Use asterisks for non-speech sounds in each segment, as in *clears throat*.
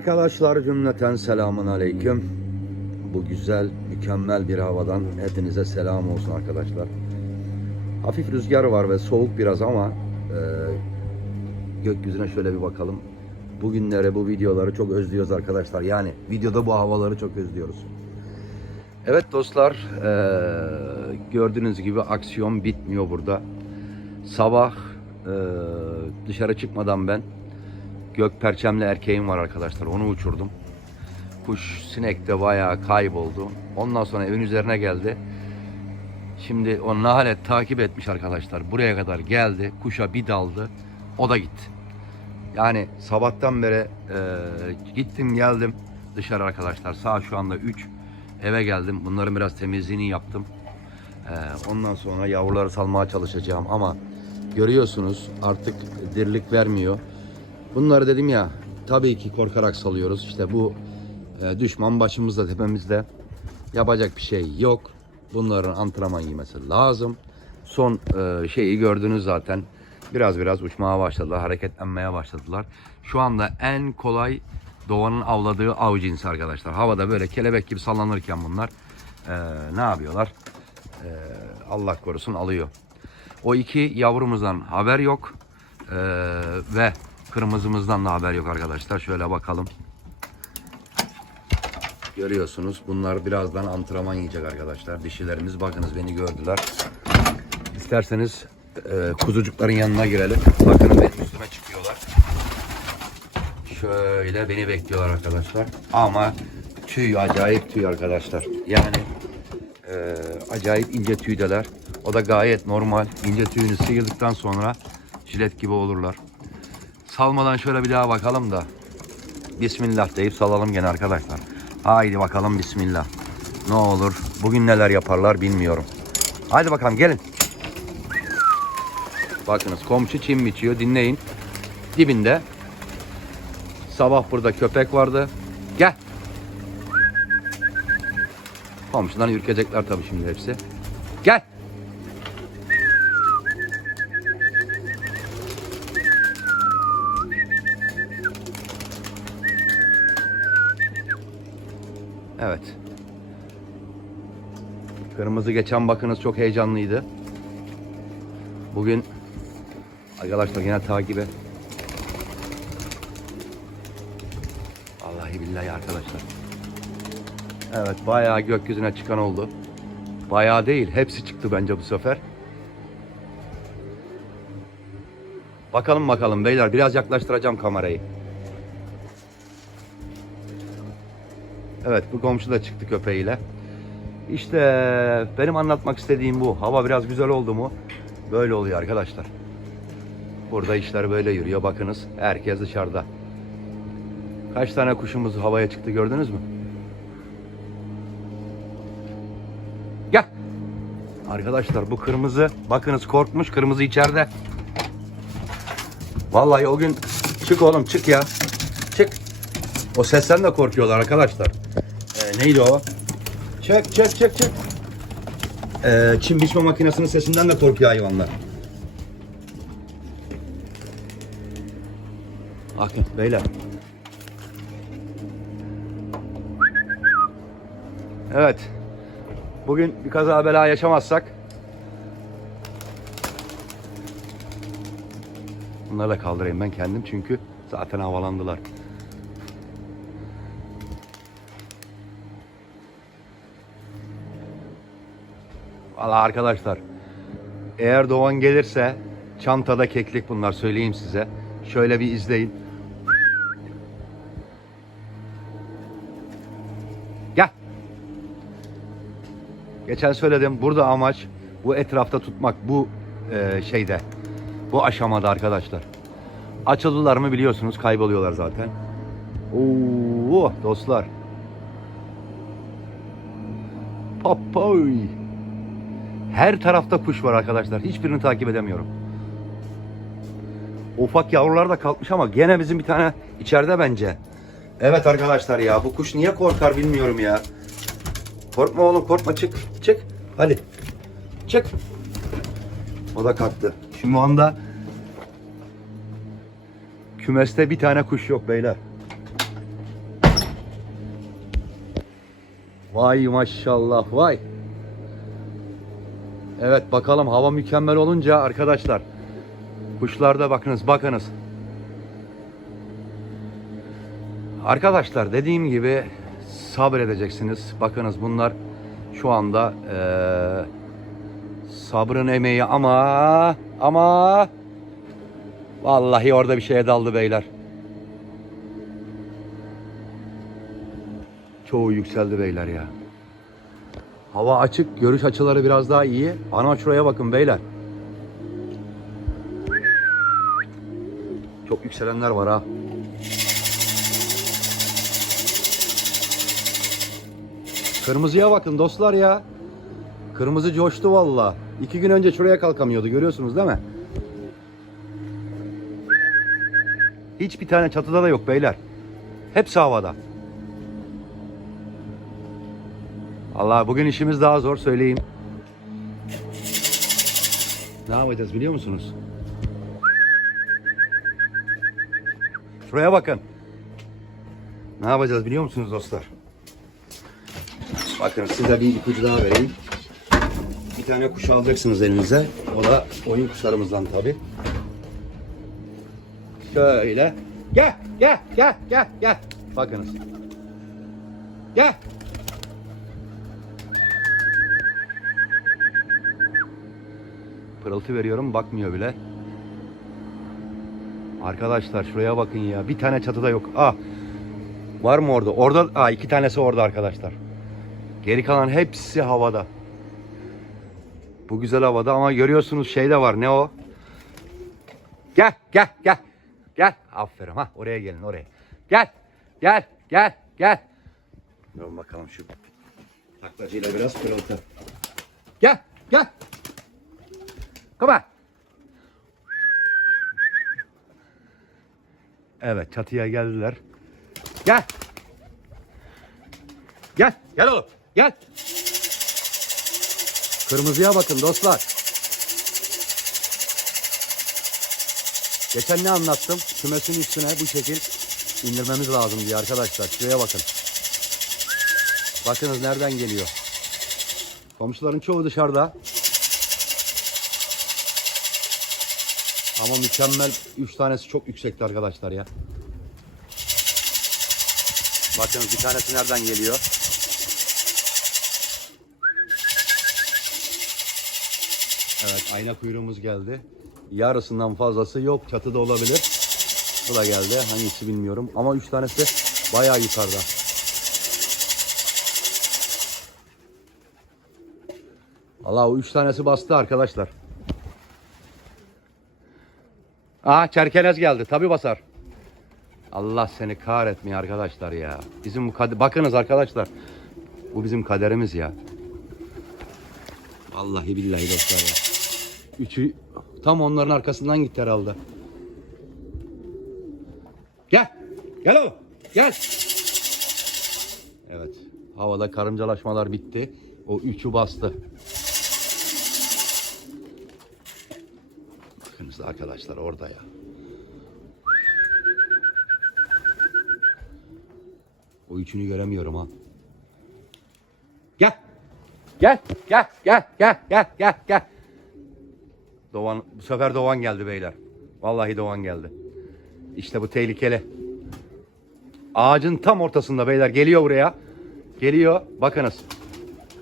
Arkadaşlar cümleten selamun aleyküm. Bu güzel, mükemmel bir havadan hepinize selam olsun arkadaşlar. Hafif rüzgar var ve soğuk biraz ama e, gökyüzüne şöyle bir bakalım. Bugünlere, bu videoları çok özlüyoruz arkadaşlar. Yani videoda bu havaları çok özlüyoruz. Evet dostlar, e, gördüğünüz gibi aksiyon bitmiyor burada. Sabah e, dışarı çıkmadan ben gök perçemli erkeğim var arkadaşlar. Onu uçurdum. Kuş sinek de bayağı kayboldu. Ondan sonra evin üzerine geldi. Şimdi o nahalet takip etmiş arkadaşlar. Buraya kadar geldi. Kuşa bir daldı. O da gitti. Yani sabahtan beri e, gittim geldim dışarı arkadaşlar. Saat şu anda 3. Eve geldim. Bunların biraz temizliğini yaptım. E, ondan sonra yavruları salmaya çalışacağım ama görüyorsunuz artık dirlik vermiyor. Bunları dedim ya tabii ki korkarak salıyoruz. İşte bu e, düşman başımızda tepemizde. Yapacak bir şey yok. Bunların antrenman giymesi lazım. Son e, şeyi gördünüz zaten. Biraz biraz uçmaya başladılar, hareketlenmeye başladılar. Şu anda en kolay doğanın avladığı av cinsi arkadaşlar. Havada böyle kelebek gibi sallanırken bunlar e, ne yapıyorlar? E, Allah korusun alıyor. O iki yavrumuzdan haber yok. E, ve kırmızımızdan da haber yok arkadaşlar. Şöyle bakalım. Görüyorsunuz bunlar birazdan antrenman yiyecek arkadaşlar. Dişilerimiz bakınız beni gördüler. İsterseniz e, kuzucukların yanına girelim. Bakın benim üstüme çıkıyorlar. Şöyle beni bekliyorlar arkadaşlar. Ama tüy acayip tüy arkadaşlar. Yani e, acayip ince tüydeler. O da gayet normal. İnce tüyünü sıyırdıktan sonra jilet gibi olurlar. Salmadan şöyle bir daha bakalım da. Bismillah deyip salalım gene arkadaşlar. Haydi bakalım bismillah. Ne olur. Bugün neler yaparlar bilmiyorum. Haydi bakalım gelin. Bakınız komşu çim biçiyor dinleyin. Dibinde. Sabah burada köpek vardı. Gel. Komşudan ürkecekler tabii şimdi hepsi. Gel. Evet. Kırmızı geçen bakınız çok heyecanlıydı. Bugün arkadaşlar yine takibe. Vallahi billahi arkadaşlar. Evet bayağı gökyüzüne çıkan oldu. Bayağı değil hepsi çıktı bence bu sefer. Bakalım bakalım beyler biraz yaklaştıracağım kamerayı. Evet bu komşu da çıktı köpeğiyle. İşte benim anlatmak istediğim bu. Hava biraz güzel oldu mu böyle oluyor arkadaşlar. Burada işler böyle yürüyor bakınız. Herkes dışarıda. Kaç tane kuşumuz havaya çıktı gördünüz mü? Gel. Arkadaşlar bu kırmızı bakınız korkmuş kırmızı içeride. Vallahi o gün çık oğlum çık ya. Çık. O sesten de korkuyorlar arkadaşlar. Neydi o? Çek çek çek çek. Ee, çim biçme makinesinin sesinden de korkuyor hayvanlar. Bakın beyler. Evet. Bugün bir kaza bela yaşamazsak Bunları da kaldırayım ben kendim çünkü zaten havalandılar. Valla arkadaşlar eğer Doğan gelirse çantada keklik bunlar söyleyeyim size. Şöyle bir izleyin. Gel. Geçen söyledim burada amaç bu etrafta tutmak bu e, şeyde bu aşamada arkadaşlar. Açıldılar mı biliyorsunuz kayboluyorlar zaten. Oo dostlar. Papoy. Her tarafta kuş var arkadaşlar. Hiçbirini takip edemiyorum. Ufak yavrular da kalkmış ama gene bizim bir tane içeride bence. Evet arkadaşlar ya bu kuş niye korkar bilmiyorum ya. Korkma oğlum korkma çık çık. Hadi çık. O da kalktı. Şimdi o anda kümeste bir tane kuş yok beyler. Vay maşallah vay. Evet bakalım hava mükemmel olunca arkadaşlar. Kuşlarda bakınız bakınız. Arkadaşlar dediğim gibi sabredeceksiniz. Bakınız bunlar şu anda eee, sabrın emeği ama ama vallahi orada bir şeye daldı beyler. Çoğu yükseldi beyler ya. Hava açık, görüş açıları biraz daha iyi. Ana şuraya bakın beyler. Çok yükselenler var ha. Kırmızıya bakın dostlar ya. Kırmızı coştu valla. İki gün önce şuraya kalkamıyordu görüyorsunuz değil mi? Hiçbir tane çatıda da yok beyler. Hepsi havada. Allah bugün işimiz daha zor söyleyeyim. Ne yapacağız biliyor musunuz? Şuraya bakın. Ne yapacağız biliyor musunuz dostlar? Bakın size bir ipucu daha vereyim. Bir tane kuş alacaksınız elinize. O da oyun kuşlarımızdan tabi. Şöyle. Gel, gel, gel, gel, gel. Bakınız. Gel. Pırıltı veriyorum bakmıyor bile. Arkadaşlar şuraya bakın ya. Bir tane çatıda yok. Ah. Var mı orada? Orada ah iki tanesi orada arkadaşlar. Geri kalan hepsi havada. Bu güzel havada ama görüyorsunuz şey de var. Ne o? Gel, gel, gel. Gel. Aferin ha. Oraya gelin oraya. Gel. Gel, gel, gel. Dur bakalım şu taklacıyla biraz pırıltı. Gel, gel. Come on. Evet çatıya geldiler. Gel. Gel. Gel oğlum. Gel. Kırmızıya bakın dostlar. Geçen ne anlattım? Kümesin üstüne bu şekil indirmemiz lazım diye arkadaşlar. Şuraya bakın. Bakınız nereden geliyor. Komşuların çoğu dışarıda. Ama mükemmel. Üç tanesi çok yüksekti arkadaşlar ya. Bakın bir tanesi nereden geliyor. Evet ayna kuyruğumuz geldi. Yarısından fazlası yok. Çatıda olabilir. Bu da geldi. Hangisi bilmiyorum. Ama üç tanesi bayağı yukarıda. Allah o üç tanesi bastı arkadaşlar. Aa çerkelez geldi. Tabi basar. Allah seni kahretmiyor arkadaşlar ya. Bizim bu kader... Bakınız arkadaşlar. Bu bizim kaderimiz ya. Vallahi billahi dostlar ya. Üçü tam onların arkasından gitti herhalde. Gel. Gel oğlum. Gel. Evet. Havada karıncalaşmalar bitti. O üçü bastı. burası arkadaşlar orada ya. O üçünü göremiyorum ha. Gel. Gel, gel, gel, gel, gel, gel, gel. Doğan, bu sefer Doğan geldi beyler. Vallahi Doğan geldi. İşte bu tehlikeli. Ağacın tam ortasında beyler geliyor buraya. Geliyor. Bakınız.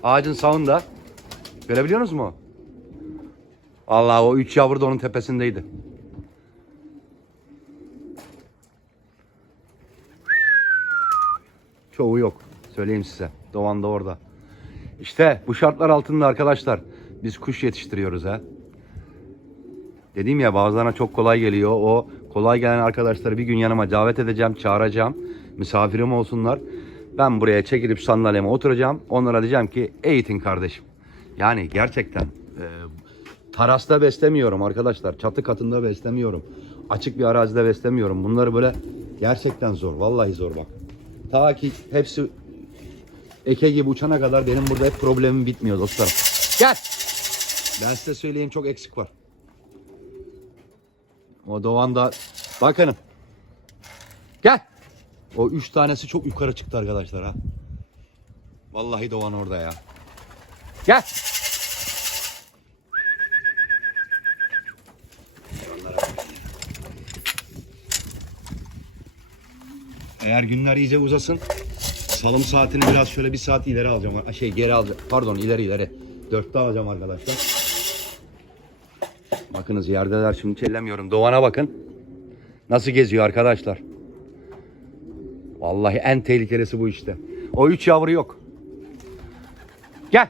Ağacın sağında. Görebiliyor musunuz mu? Allah o üç yavru da onun tepesindeydi. Çoğu yok. Söyleyeyim size. Doğan da orada. İşte bu şartlar altında arkadaşlar biz kuş yetiştiriyoruz ha. Dediğim ya bazılarına çok kolay geliyor. O kolay gelen arkadaşları bir gün yanıma davet edeceğim, çağıracağım. Misafirim olsunlar. Ben buraya çekilip sandalyeme oturacağım. Onlara diyeceğim ki eğitin kardeşim. Yani gerçekten e, Tarasta beslemiyorum arkadaşlar. Çatı katında beslemiyorum. Açık bir arazide beslemiyorum. Bunları böyle gerçekten zor. Vallahi zor bak. Ta ki hepsi eke gibi uçana kadar benim burada hep problemim bitmiyor dostlarım. Gel. Ben size söyleyeyim çok eksik var. O Doğan'da bakın. Gel. O üç tanesi çok yukarı çıktı arkadaşlar ha. Vallahi Doğan orada ya. Gel. Eğer günler iyice uzasın, salım saatini biraz şöyle bir saat ileri alacağım. Şey geri alacağım. Pardon ileri ileri. Dörtte alacağım arkadaşlar. Bakınız yerdeler şimdi çellemiyorum. Doğan'a bakın. Nasıl geziyor arkadaşlar. Vallahi en tehlikelisi bu işte. O üç yavru yok. Gel.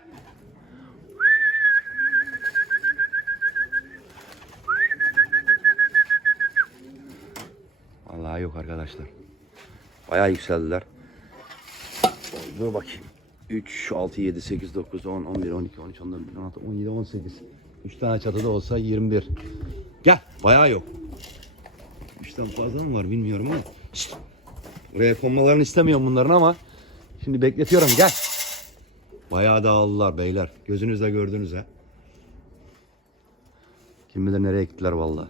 Vallahi yok arkadaşlar. Bayağı yükseldiler. Dur bakayım. 3, 6, 7, 8, 9, 10, 11, 12, 13, 14, 16, 17, 18. 3 tane çatıda olsa 21. Gel. Bayağı yok. 3'ten fazla mı var bilmiyorum ama. Şşt. Buraya konmalarını istemiyorum bunların ama. Şimdi bekletiyorum gel. Bayağı dağıldılar beyler. Gözünüzle gördünüz ha. Kim bilir nereye gittiler vallahi.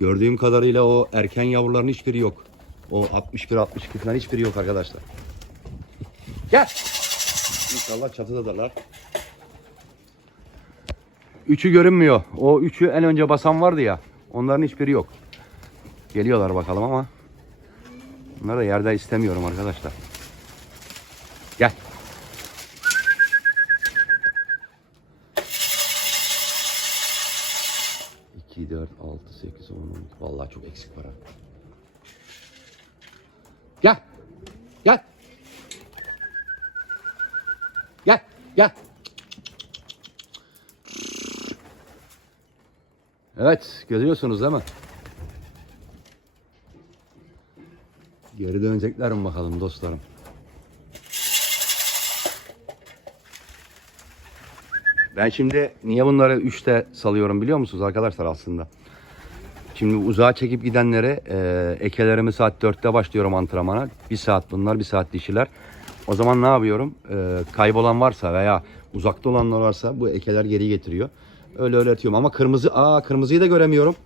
Gördüğüm kadarıyla o erken yavruların hiçbiri yok. O 61 62 falan hiçbiri yok arkadaşlar. Gel. İnşallah çatıdadılar. Üçü görünmüyor. O üçü en önce basan vardı ya. Onların hiçbiri yok. Geliyorlar bakalım ama. Bunları da yerde istemiyorum arkadaşlar. Gel. İki, dört, altı, sekiz, on, on. Vallahi çok eksik var ha. Gel. Gel. Gel. Gel. Evet, görüyorsunuz değil mi? Geri dönecekler mi bakalım dostlarım? Ben şimdi niye bunları 3'te salıyorum biliyor musunuz arkadaşlar aslında? Şimdi uzağa çekip gidenlere e, ekelerimi saat 4'te başlıyorum antrenmana. Bir saat bunlar, bir saat dişiler. O zaman ne yapıyorum? E, kaybolan varsa veya uzakta olanlar varsa bu ekeler geri getiriyor. Öyle öyle atıyorum ama kırmızı, aa kırmızıyı da göremiyorum.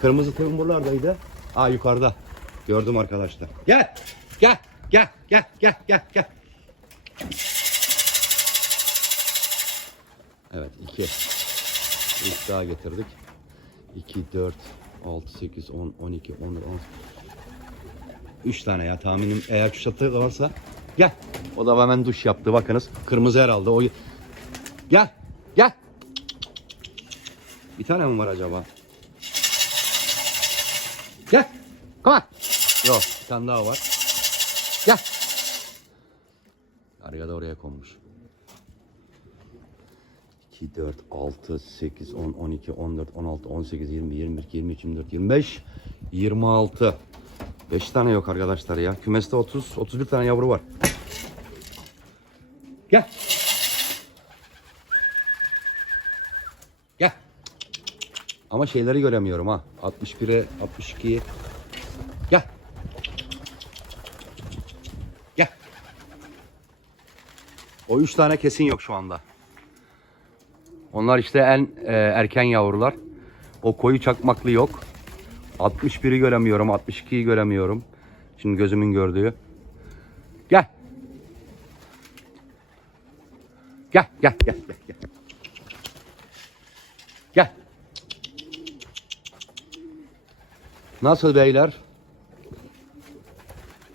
Kırmızı tüm buralardaydı. Aa yukarıda. Gördüm arkadaşlar. Gel. Gel. Gel. Gel. Gel. Gel. Gel. Evet iki. Üç daha getirdik. 2, 4, 6, 8, 10, 12, 14, 18. 3 tane ya tahminim eğer şu çatı varsa. Gel. O da hemen duş yaptı bakınız. Kırmızı herhalde. O... Gel. Gel. Bir tane mi var acaba? Gel. Come on. Yok bir tane daha var. Gel. Araya da oraya konmuş. 2, 4, 6, 8, 10, 12, 14, 16, 18, 20, 21, 23, 24, 25, 26. 5 tane yok arkadaşlar ya. Kümeste 30, 31 tane yavru var. Gel. Gel. Ama şeyleri göremiyorum ha. 61'e, 62'ye. Gel. Gel. O 3 tane kesin yok şu anda. Onlar işte en e, erken yavrular. O koyu çakmaklı yok. 61'i göremiyorum, 62'yi göremiyorum. Şimdi gözümün gördüğü. Gel. Gel, gel, gel, gel, gel. Gel. Nasıl beyler?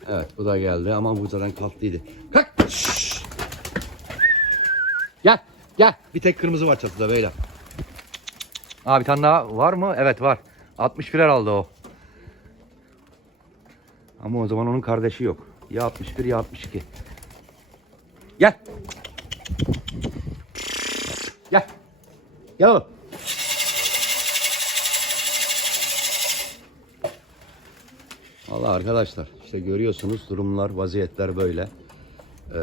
Evet, bu da geldi ama bu zaten kalktıydı. Kalk. Gel. Bir tek kırmızı var çatıda beyler. Aa bir tane daha var mı? Evet var. 61 herhalde o. Ama o zaman onun kardeşi yok. Ya 61 ya 62. Gel. Gel. Gel oğlum. Valla arkadaşlar işte görüyorsunuz durumlar, vaziyetler böyle. Ee,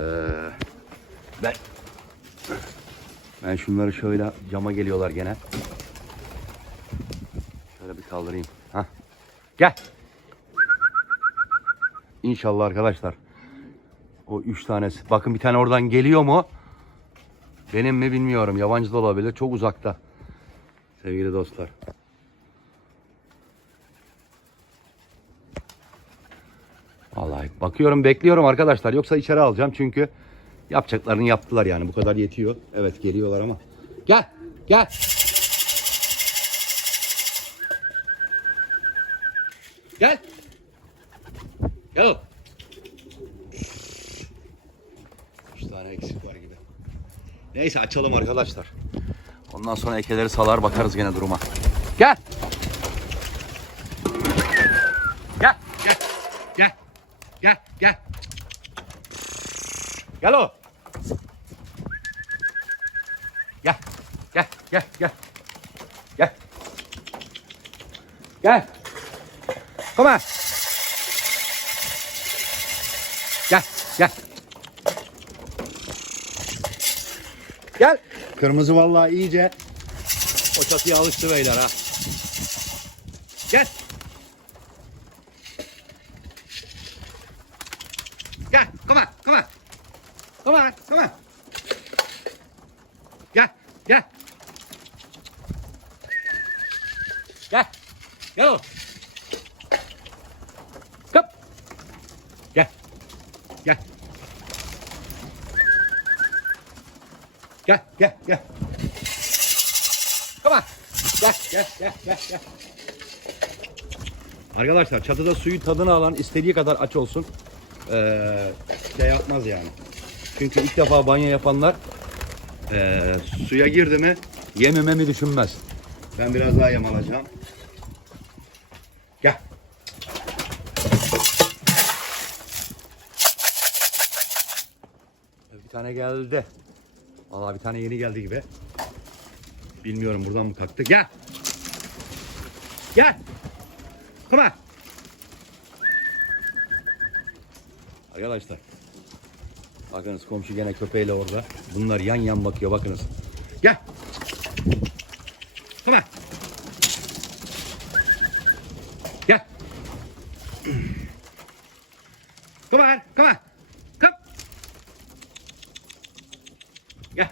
ben ben şunları şöyle cama geliyorlar gene. Şöyle bir kaldırayım. Hah. Gel. İnşallah arkadaşlar. O üç tanesi. Bakın bir tane oradan geliyor mu? Benim mi bilmiyorum. Yabancı da olabilir. Çok uzakta. Sevgili dostlar. Vallahi bakıyorum bekliyorum arkadaşlar. Yoksa içeri alacağım çünkü Yapacaklarını yaptılar yani. Bu kadar yetiyor. Evet geliyorlar ama. Gel. Gel. Gel. Gel. Üç tane eksik var gibi. Neyse açalım arkadaşlar. Ondan sonra ekeleri salar bakarız gene duruma. Gel. Gel. Gel. Gel. Gel. Gel. Gel o. Gel. Gel. Gel. Gel. Gel. On. Gel. Gel. Gel. Kırmızı vallahi iyice o çatıya alıştı beyler ha. Gel. Gel. Come on. Come on. Come on. Come on. Gel. Gel. Gel. Gel oğlum. Kap. Gel. Gel. Gel, gel, gel. Come on. Gel. Arkadaşlar çatıda suyu tadını alan istediği kadar aç olsun. Ee, şey yapmaz yani. Çünkü ilk defa banyo yapanlar ee, suya girdi mi yemememi düşünmez. Ben biraz daha yem alacağım. Gel. Bir tane geldi. Vallahi bir tane yeni geldi gibi. Bilmiyorum buradan mı kalktı. Gel. Gel. Come on. Arkadaşlar. Bakınız komşu gene köpeğiyle orada. Bunlar yan yan bakıyor bakınız. Gel. Come on. Gel. Come on. Come on. Come. Gel.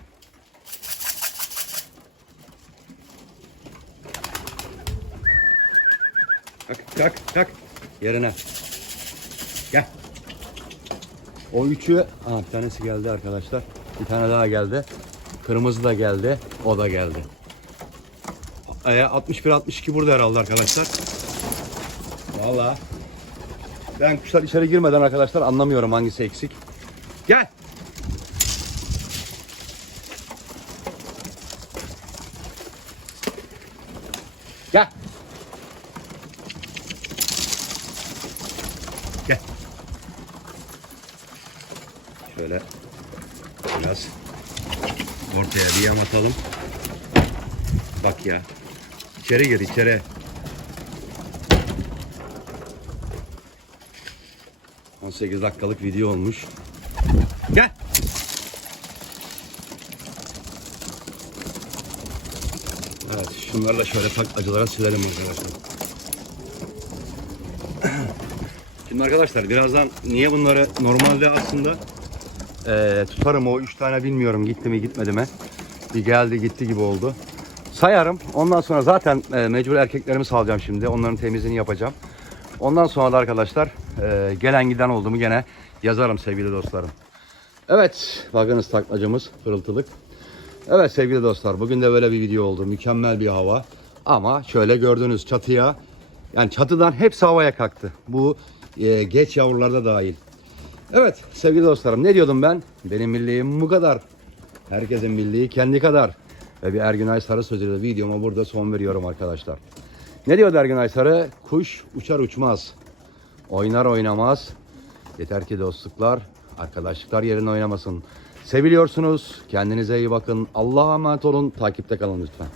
Kalk, kalk, kalk. Yerine. Gel. O üçü, ha bir tanesi geldi arkadaşlar. Bir tane daha geldi. Kırmızı da geldi. O da geldi. E, 61-62 burada herhalde arkadaşlar. Vallahi. Ben kuşlar içeri girmeden arkadaşlar anlamıyorum hangisi eksik. Gel. Gel. Şöyle biraz ortaya bir yam atalım. Ya. İçeri gir içeri. ...18 dakikalık video olmuş. Gel. Evet, şunlarla şöyle tak acılara silelim arkadaşlar. *clears throat* Şimdi arkadaşlar birazdan niye bunları normalde aslında eee, tutarım o üç tane bilmiyorum gitti mi gitmedi mi. Bir geldi gitti gibi oldu. Sayarım. Ondan sonra zaten eee, mecbur erkeklerimi salacağım şimdi. Onların temizliğini yapacağım. Ondan sonra da arkadaşlar eee, gelen giden oldu mu gene yazarım sevgili dostlarım. Evet, bakınız taklacımız pırıltılık. Evet sevgili dostlar bugün de böyle bir video oldu. Mükemmel bir hava. Ama şöyle gördüğünüz çatıya yani çatıdan hepsi havaya kalktı. Bu e, geç yavrularda dahil. Evet sevgili dostlarım ne diyordum ben? Benim milliğim bu kadar. Herkesin milliği kendi kadar. Ve bir Ergün Aysarı sözüyle videoma burada son veriyorum arkadaşlar. Ne diyordu Ergün Aysarı? Kuş uçar uçmaz. Oynar oynamaz. Yeter ki dostluklar, arkadaşlıklar yerine oynamasın. Seviliyorsunuz. Kendinize iyi bakın. Allah'a emanet olun. Takipte kalın lütfen.